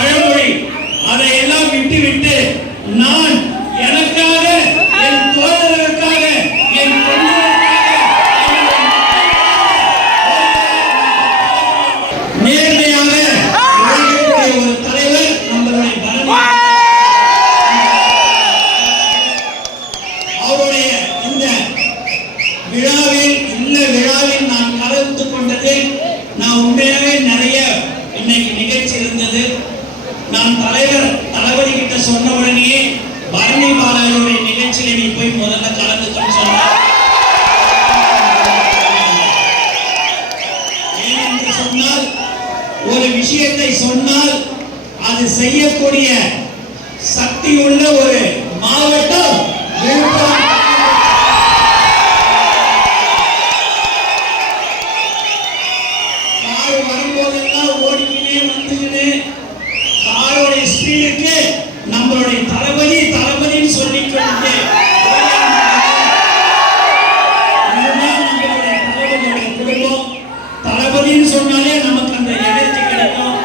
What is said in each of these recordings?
பழமொழி. அதையெல்லாம் விட்டு விட்டு நான் எனக்காக என் தோழர்களுக்காக என் நேர்மையாக ஒரு தலைவர் நம்மளுடைய அவருடைய இந்த விழாவில் இந்த விழாவில் நான் கலந்து கொண்டதில் நான் உண்மையாக நம் தலைவர் தளபதி கிட்ட சொன்ன உடனே பரணி பாலாஜியுடைய நிகழ்ச்சியில நீ போய் முதல்ல கலந்து சொன்ன ஏனென்று சொன்னால் ஒரு விஷயத்தை சொன்னால் அது செய்யக்கூடிய சக்தி உள்ள ஒரு மாவட்டம் விழுப்புரம் வரும்போதெல்லாம் ஓடிக்கிட்டே வந்துக்கிட்டு காரோடைய ஸ்பீடுக்கு நம்மளுடைய தளபதி தளபதின்னு சொல்லிக்கொண்டு தளபதின்னு சொன்னாலே நமக்கு அந்த எழுத்து கிடைக்கும்.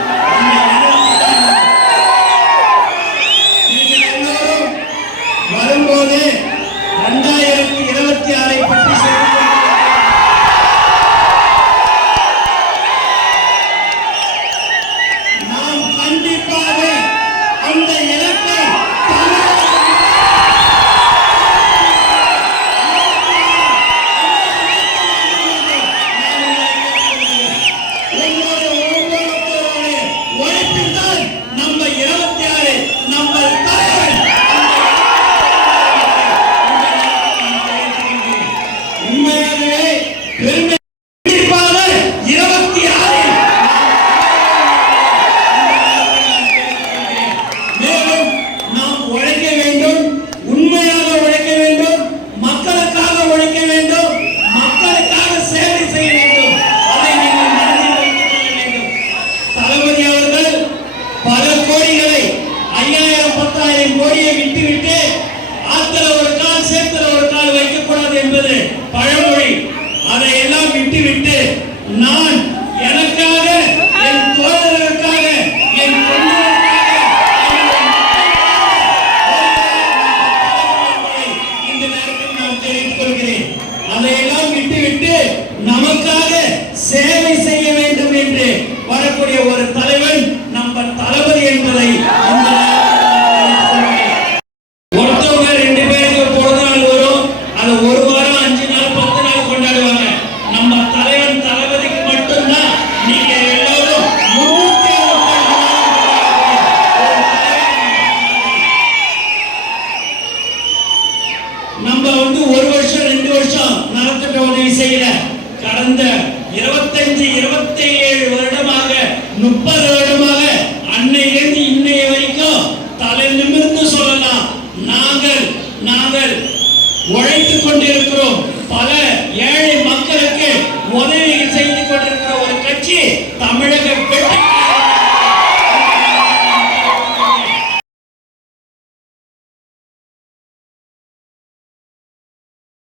நான் எனக்காக என் தோழர்களுக்காக என் இந்த நேரத்தில் நான் தெரிவித்துக் கொள்கிறேன். அதையெல்லாம் விட்டுவிட்டு நமக்காக சேவை செய்ய வேண்டும் என்று வரக்கூடிய ஒரு கடந்த இருபத்தஞ்சு இருபத்தி ஏழு வருடமாக முப்பது வருடம்